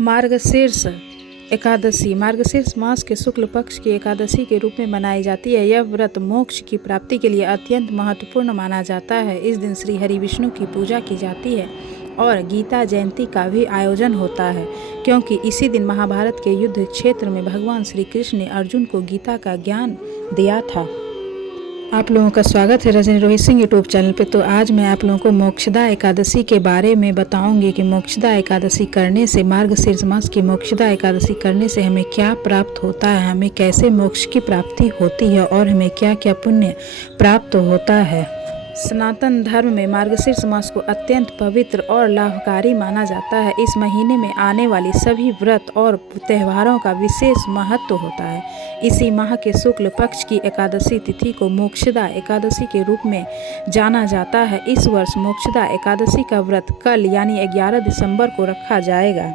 मार्गशीर्ष एकादशी मार्गशीर्ष मास के शुक्ल पक्ष की एकादशी के रूप में मनाई जाती है। यह व्रत मोक्ष की प्राप्ति के लिए अत्यंत महत्वपूर्ण माना जाता है। इस दिन श्री हरि विष्णु की पूजा की जाती है और गीता जयंती का भी आयोजन होता है, क्योंकि इसी दिन महाभारत के युद्ध क्षेत्र में भगवान श्री कृष्ण ने अर्जुन को गीता का ज्ञान दिया था। आप लोगों का स्वागत है रजनी रोहित सिंह यूट्यूब चैनल पे। तो आज मैं आप लोगों को मोक्षदा एकादशी के बारे में बताऊंगी कि मोक्षदा एकादशी करने से, मार्गशीर्ष मास की मोक्षदा एकादशी करने से हमें क्या प्राप्त होता है, हमें कैसे मोक्ष की प्राप्ति होती है और हमें क्या क्या पुण्य प्राप्त होता है। सनातन धर्म में मार्गशीर्ष मास को अत्यंत पवित्र और लाभकारी माना जाता है। इस महीने में आने वाली सभी व्रत और त्योहारों का विशेष महत्व होता है। इसी माह के शुक्ल पक्ष की एकादशी तिथि को मोक्षदा एकादशी के रूप में जाना जाता है। इस वर्ष मोक्षदा एकादशी का व्रत कल यानी 11 दिसंबर को रखा जाएगा।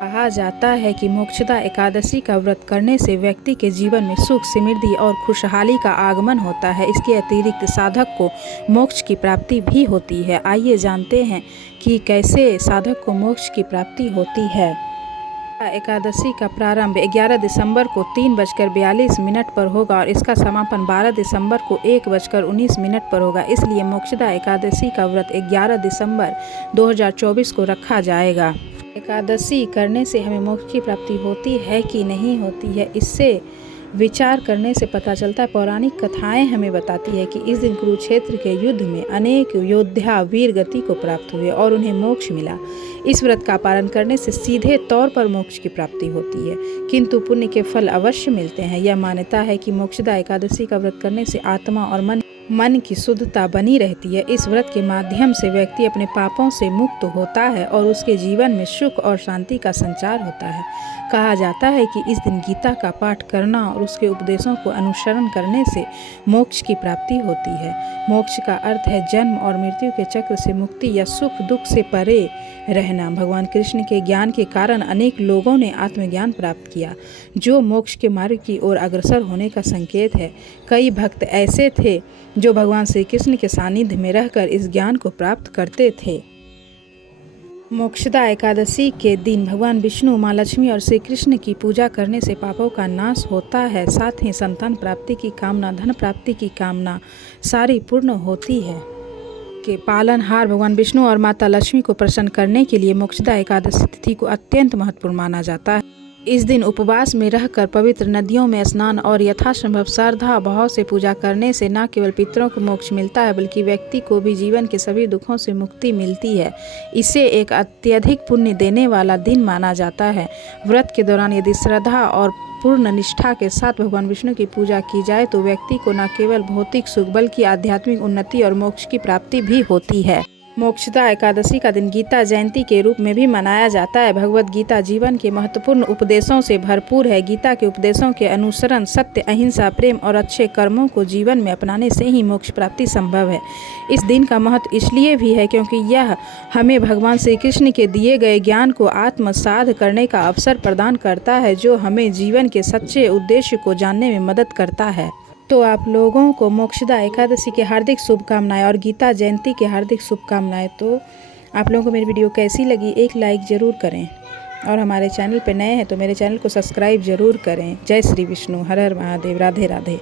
कहा जाता है कि मोक्षदा एकादशी का व्रत करने से व्यक्ति के जीवन में सुख, समृद्धि और खुशहाली का आगमन होता है। इसके अतिरिक्त साधक को मोक्ष की प्राप्ति भी होती है। आइए जानते हैं कि कैसे साधक को मोक्ष की प्राप्ति होती है। एकादशी का प्रारंभ 11 दिसंबर को 3:42 पर होगा और इसका समापन 12 दिसंबर को 1:19 पर होगा। इसलिए मोक्षदा एकादशी का व्रत 11 दिसंबर 2024 को रखा जाएगा। एकादशी करने से हमें मोक्ष की प्राप्ति होती है कि नहीं होती है, इससे विचार करने से पता चलता है। पौराणिक कथाएं हमें बताती है कि इस दिन कुरुक्षेत्र के युद्ध में अनेक योद्धा वीर गति को प्राप्त हुए और उन्हें मोक्ष मिला। इस व्रत का पालन करने से सीधे तौर पर मोक्ष की प्राप्ति होती है, किंतु पुण्य के फल अवश्य मिलते हैं। यह मान्यता है कि मोक्षदा एकादशी का व्रत करने से आत्मा और मन की शुद्धता बनी रहती है। इस व्रत के माध्यम से व्यक्ति अपने पापों से मुक्त होता है और उसके जीवन में सुख और शांति का संचार होता है। कहा जाता है कि इस दिन गीता का पाठ करना और उसके उपदेशों को अनुसरण करने से मोक्ष की प्राप्ति होती है। मोक्ष का अर्थ है जन्म और मृत्यु के चक्र से मुक्ति या सुख दुख से परे रहना। भगवान कृष्ण के ज्ञान के कारण अनेक लोगों ने आत्मज्ञान प्राप्त किया, जो मोक्ष के मार्ग की ओर अग्रसर होने का संकेत है। कई भक्त ऐसे थे जो भगवान श्री कृष्ण के सानिध्य में रहकर इस ज्ञान को प्राप्त करते थे। मोक्षदा एकादशी के दिन भगवान विष्णु, माँ लक्ष्मी और श्री कृष्ण की पूजा करने से पापों का नाश होता है। साथ ही संतान प्राप्ति की कामना, धन प्राप्ति की कामना सारी पूर्ण होती है। के पालनहार भगवान विष्णु और माता लक्ष्मी को प्रसन्न करने के लिए मोक्षदा एकादशी तिथि को अत्यंत महत्वपूर्ण माना जाता है। इस दिन उपवास में रहकर पवित्र नदियों में स्नान और यथासंभव श्रद्धा भाव से पूजा करने से न केवल पितरों को मोक्ष मिलता है, बल्कि व्यक्ति को भी जीवन के सभी दुखों से मुक्ति मिलती है। इसे एक अत्यधिक पुण्य देने वाला दिन माना जाता है। व्रत के दौरान यदि श्रद्धा और पूर्ण निष्ठा के साथ भगवान विष्णु की पूजा की जाए तो व्यक्ति को न केवल भौतिक सुख बल्कि आध्यात्मिक उन्नति और मोक्ष की प्राप्ति भी होती है। मोक्षदा एकादशी का दिन गीता जयंती के रूप में भी मनाया जाता है। भगवद गीता जीवन के महत्वपूर्ण उपदेशों से भरपूर है। गीता के उपदेशों के अनुसरण, सत्य, अहिंसा, प्रेम और अच्छे कर्मों को जीवन में अपनाने से ही मोक्ष प्राप्ति संभव है। इस दिन का महत्व इसलिए भी है क्योंकि यह हमें भगवान श्री कृष्ण के दिए गए ज्ञान को आत्मसात करने का अवसर प्रदान करता है, जो हमें जीवन के सच्चे उद्देश्य को जानने में मदद करता है। तो आप लोगों को मोक्षदा एकादशी की हार्दिक शुभकामनाएं और गीता जयंती की हार्दिक शुभकामनाएं। तो आप लोगों को मेरी वीडियो कैसी लगी, एक लाइक ज़रूर करें और हमारे चैनल पर नए हैं तो मेरे चैनल को सब्सक्राइब ज़रूर करें। जय श्री विष्णु, हर हर महादेव, राधे राधे।